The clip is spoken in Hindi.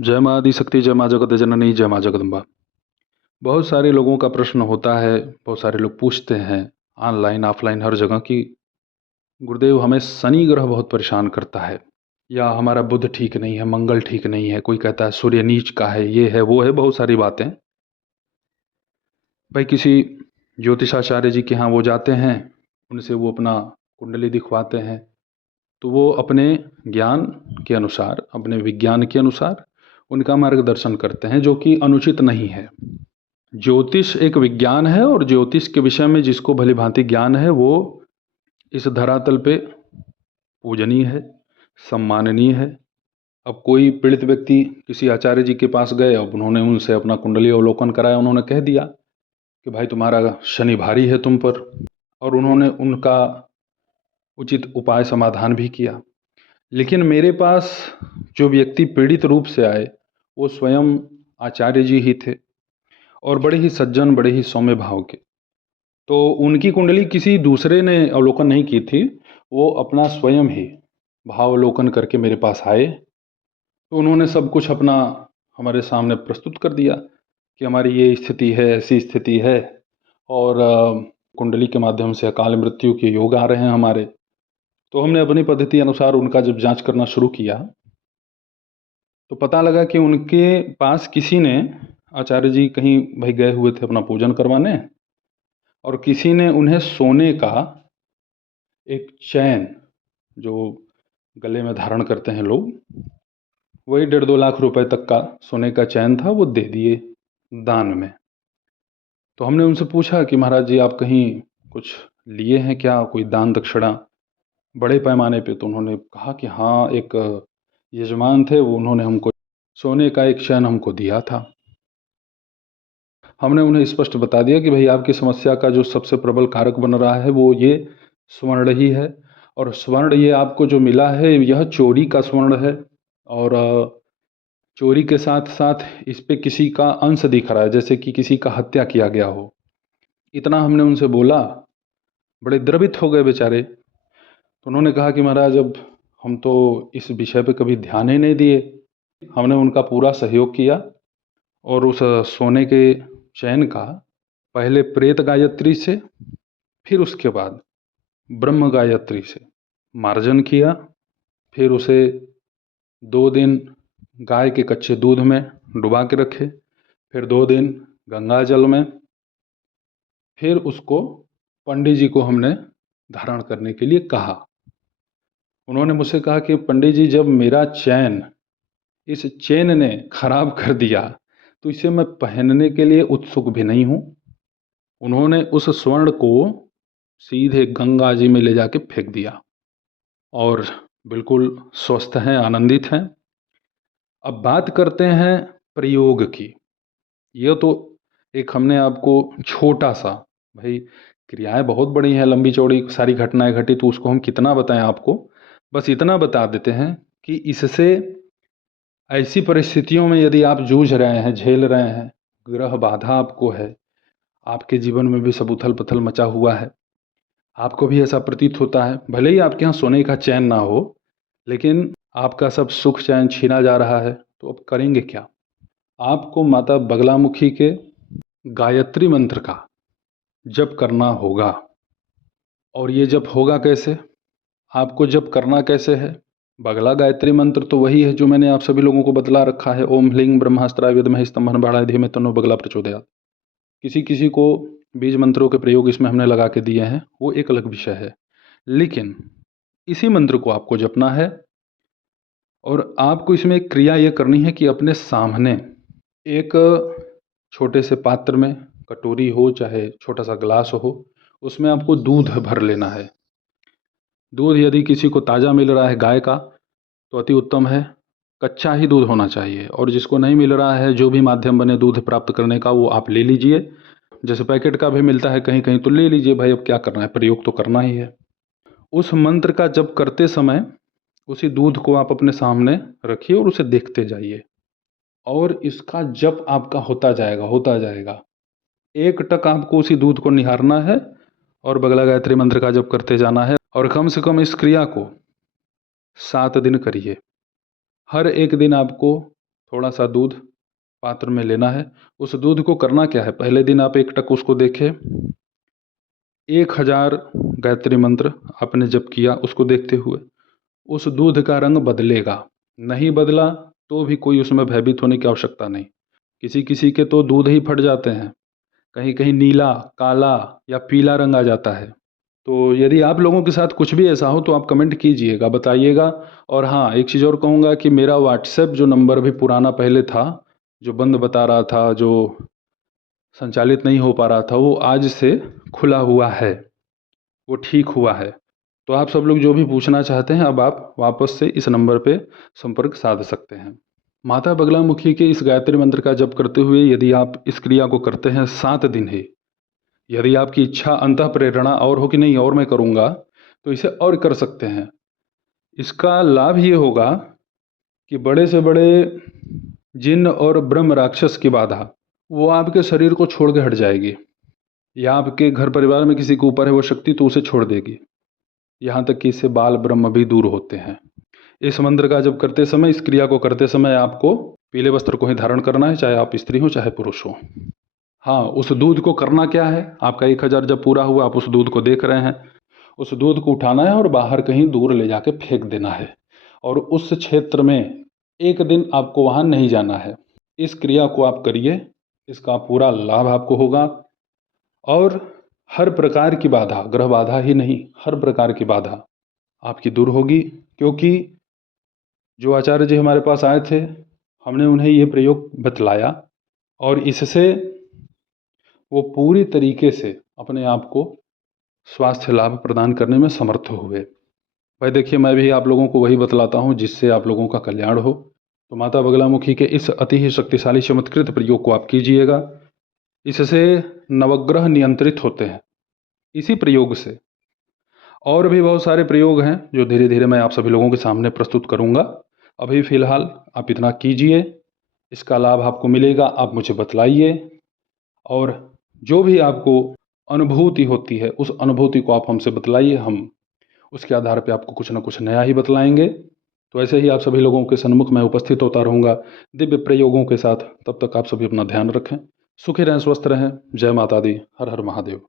जय माँ आदिशक्ति, जय माँ जगत जननी, जय माँ जगदम्बा। बहुत सारे लोगों का प्रश्न होता है, बहुत सारे लोग पूछते हैं ऑनलाइन ऑफलाइन हर जगह कि गुरुदेव हमें शनि ग्रह बहुत परेशान करता है, या हमारा बुध ठीक नहीं है, मंगल ठीक नहीं है, कोई कहता है सूर्य नीच का है, ये है वो है, बहुत सारी बातें। भाई किसी ज्योतिषाचार्य जी के यहाँ वो जाते हैं, उनसे वो अपना कुंडली दिखवाते हैं, तो वो अपने ज्ञान के अनुसार, अपने विज्ञान के अनुसार उनका मार्गदर्शन करते हैं, जो कि अनुचित नहीं है। ज्योतिष एक विज्ञान है और ज्योतिष के विषय में जिसको भली भांति ज्ञान है वो इस धरातल पे पूजनीय है, सम्माननीय है। अब कोई पीड़ित व्यक्ति किसी आचार्य जी के पास गए, अब उन्होंने उनसे अपना कुंडली अवलोकन कराया, उन्होंने कह दिया कि भाई तुम्हारा शनि भारी है तुम पर, और उन्होंने उनका उचित उपाय समाधान भी किया। लेकिन मेरे पास जो व्यक्ति पीड़ित रूप से आए वो स्वयं आचार्य जी ही थे, और बड़े ही सज्जन, बड़े ही सौम्य भाव के। तो उनकी कुंडली किसी दूसरे ने अवलोकन नहीं की थी, वो अपना स्वयं ही भावावलोकन करके मेरे पास आए। तो उन्होंने सब कुछ अपना हमारे सामने प्रस्तुत कर दिया कि हमारी ये स्थिति है, ऐसी स्थिति है, और कुंडली के माध्यम से अकाल मृत्यु के योग आ रहे हैं हमारे। तो हमने अपनी पद्धति अनुसार उनका जब जांच करना शुरू किया तो पता लगा कि उनके पास किसी ने, आचार्य जी कहीं भाई गए हुए थे अपना पूजन करवाने, और किसी ने उन्हें सोने का एक चैन, जो गले में धारण करते हैं लोग, वही 1.5-2 लाख रुपए तक का सोने का चैन था, वो दे दिए दान में। तो हमने उनसे पूछा कि महाराज जी आप कहीं कुछ लिए हैं क्या, कोई दान दक्षिणा बड़े पैमाने पे? तो उन्होंने कहा कि हाँ, एक यजमान थे, वो उन्होंने हमको सोने का एक चैन हमको दिया था। हमने उन्हें स्पष्ट बता दिया कि भाई आपकी समस्या का जो सबसे प्रबल कारक बन रहा है वो ये स्वर्ण ही है, और स्वर्ण ये आपको जो मिला है यह चोरी का स्वर्ण है, और चोरी के साथ साथ इस पे किसी का अंश दिख रहा है, जैसे कि किसी का हत्या किया गया हो। इतना हमने उनसे बोला, बड़े द्रवित हो गए बेचारे। तो उन्होंने कहा कि महाराज अब हम तो इस विषय पे कभी ध्यान ही नहीं दिए। हमने उनका पूरा सहयोग किया, और उस सोने के चैन का पहले प्रेत गायत्री से, फिर उसके बाद ब्रह्म गायत्री से मार्जन किया। फिर उसे 2 दिन गाय के कच्चे दूध में डुबा के रखे, फिर 2 दिन गंगा जल में, फिर उसको पंडित जी को हमने धारण करने के लिए कहा। उन्होंने मुझसे कहा कि पंडित जी जब मेरा चैन इस चेन ने खराब कर दिया तो इसे मैं पहनने के लिए उत्सुक भी नहीं हूँ। उन्होंने उस स्वर्ण को सीधे गंगा जी में ले जाके फेंक दिया, और बिल्कुल स्वस्थ हैं, आनंदित हैं। अब बात करते हैं प्रयोग की। यह तो एक हमने आपको छोटा सा, भाई क्रियाएं बहुत बड़ी हैं, लंबी चौड़ी सारी घटनाएं घटी, तो उसको हम कितना बताएं आपको। बस इतना बता देते हैं कि इससे ऐसी परिस्थितियों में यदि आप जूझ रहे हैं, झेल रहे हैं, ग्रह बाधा आपको है, आपके जीवन में भी सब उथल पुथल मचा हुआ है, आपको भी ऐसा प्रतीत होता है, भले ही आपके यहाँ सोने का चैन ना हो, लेकिन आपका सब सुख चैन छीना जा रहा है, तो अब करेंगे क्या? आपको माता बगलामुखी के गायत्री मंत्र का जप करना होगा। और ये जप होगा कैसे, आपको जप करना कैसे है? बगला गायत्री मंत्र तो वही है जो मैंने आप सभी लोगों को बतला रखा है, ओम ह्लीं ब्रह्मास्त्राय विद्महे स्तंभन बाणाय धीमहि तन्नो बगला प्रचोदयात्। किसी किसी को बीज मंत्रों के प्रयोग इसमें हमने लगा के दिए हैं, वो एक अलग विषय है। लेकिन इसी मंत्र को आपको जपना है, और आपको इसमें एक क्रिया ये करनी है कि अपने सामने एक छोटे से पात्र में, कटोरी हो चाहे छोटा सा गिलास हो, उसमें आपको दूध भर लेना है। दूध यदि किसी को ताज़ा मिल रहा है गाय का तो अति उत्तम है, कच्चा ही दूध होना चाहिए। और जिसको नहीं मिल रहा है, जो भी माध्यम बने दूध प्राप्त करने का, वो आप ले लीजिए। जैसे पैकेट का भी मिलता है कहीं कहीं, तो ले लीजिए भाई, अब क्या करना है, प्रयोग तो करना ही है। उस मंत्र का जप करते समय उसी दूध को आप अपने सामने रखिए और उसे देखते जाइए, और इसका जप आपका होता जाएगा, होता जाएगा। एक टक आपको उसी दूध को निहारना है और बगला गायत्री मंत्र का जप करते जाना है, और कम से कम इस क्रिया को 7 दिन करिए। हर एक दिन आपको थोड़ा सा दूध पात्र में लेना है। उस दूध को करना क्या है, पहले दिन आप एक टक उसको देखें, 1000 गायत्री मंत्र आपने जप किया उसको देखते हुए उस दूध का रंग बदलेगा। नहीं बदला तो भी कोई उसमें भयभीत होने की आवश्यकता नहीं। किसी किसी के तो दूध ही फट जाते हैं, कहीं कहीं नीला, काला या पीला रंग आ जाता है। तो यदि आप लोगों के साथ कुछ भी ऐसा हो तो आप कमेंट कीजिएगा, बताइएगा। और हाँ, एक चीज़ और कहूँगा कि मेरा व्हाट्सएप जो नंबर भी पुराना पहले था, जो बंद बता रहा था, जो संचालित नहीं हो पा रहा था, वो आज से खुला हुआ है, वो ठीक हुआ है। तो आप सब लोग जो भी पूछना चाहते हैं अब आप वापस से इस नंबर पे संपर्क साध सकते हैं। माता बगलामुखी के इस गायत्री मंत्र का जप करते हुए यदि आप इस क्रिया को करते हैं 7 दिन ही, यदि आपकी इच्छा अंतः प्रेरणा और हो कि नहीं और मैं करूँगा, तो इसे और कर सकते हैं। इसका लाभ ये होगा कि बड़े से बड़े जिन्न और ब्रह्म राक्षस की बाधा वो आपके शरीर को छोड़ के हट जाएगी, या आपके घर परिवार में किसी के ऊपर है वो शक्ति तो उसे छोड़ देगी। यहाँ तक कि इससे बाल ब्रह्म भी दूर होते हैं। इस मंत्र का जब करते समय, इस क्रिया को करते समय आपको पीले वस्त्र को ही धारण करना है, चाहे आप स्त्री हो चाहे पुरुष हो। हाँ, उस दूध को करना क्या है, आपका 1000 जब पूरा हुआ आप उस दूध को देख रहे हैं, उस दूध को उठाना है और बाहर कहीं दूर ले जाके फेंक देना है। और उस क्षेत्र में एक दिन आपको वहाँ नहीं जाना है। इस क्रिया को आप करिए, इसका पूरा लाभ आपको होगा। और हर प्रकार की बाधा, ग्रह बाधा ही नहीं, हर प्रकार की बाधा आपकी दूर होगी। क्योंकि जो आचार्य जी हमारे पास आए थे, हमने उन्हें ये प्रयोग बतलाया और इससे वो पूरी तरीके से अपने आप को स्वास्थ्य लाभ प्रदान करने में समर्थ हुए। भाई देखिए, मैं भी आप लोगों को वही बतलाता हूँ जिससे आप लोगों का कल्याण हो। तो माता बगलामुखी के इस अति ही शक्तिशाली चमत्कृत प्रयोग को आप कीजिएगा। इससे नवग्रह नियंत्रित होते हैं इसी प्रयोग से। और भी बहुत सारे प्रयोग हैं जो धीरे धीरे मैं आप सभी लोगों के सामने प्रस्तुत करूंगा। अभी फ़िलहाल आप इतना कीजिए, इसका लाभ आपको मिलेगा, आप मुझे बतलाइए। और जो भी आपको अनुभूति होती है उस अनुभूति को आप हमसे बतलाइए, हम उसके आधार पे आपको कुछ ना कुछ नया ही बतलाएंगे। तो ऐसे ही आप सभी लोगों के सन्मुख मैं उपस्थित होता रहूँगा दिव्य प्रयोगों के साथ। तब तक आप सभी अपना ध्यान रखें, सुखी रहें, स्वस्थ रहें। जय माता दी, हर हर महादेव।